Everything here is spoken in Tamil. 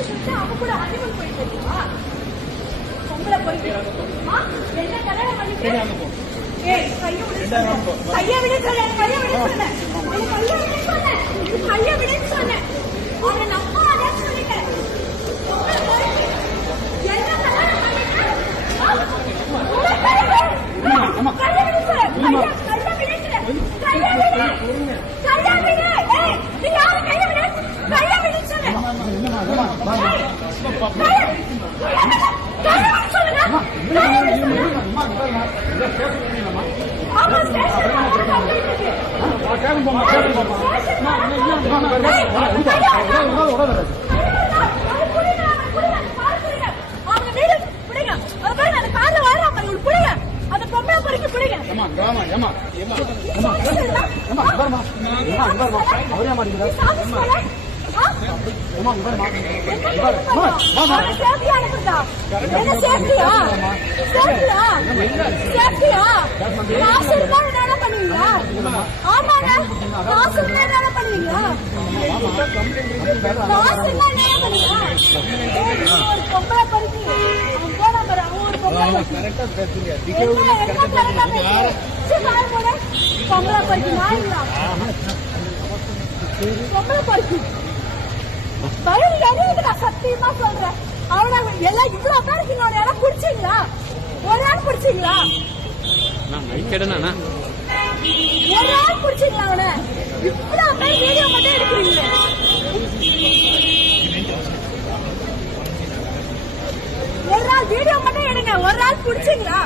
சொல்லிட்டு அவங்க கூட ஹனிமூன் போயிட்டு இருக்கா உங்களை போயிட்டு என்ன கல்யாணம் பண்ணிட்டு ஏய் கையை விட கையை விட சொன்னேன் அவனை நம்பாத சொல்லிட்டேன் என்ன கல்யாணம் பண்ணிட்டு கையை விட சத்தியமா சொல்றேன் அவனை எல்லாம் இவ்வளவு பேருக்கு இன்னொரு இடம் பிடிச்சீங்களா ஒரு ஆள் பிடிச்சீங்களா ஒரு ஆள் பிடிச்சீங்களா அவனை இவ்வளவு பேர் வீடியோ மட்டும் எடுக்கிறீங்க ஒரு ஆள் வீடியோ மட்டும் எடுங்க ஒரு ஆள் பிடிச்சீங்களா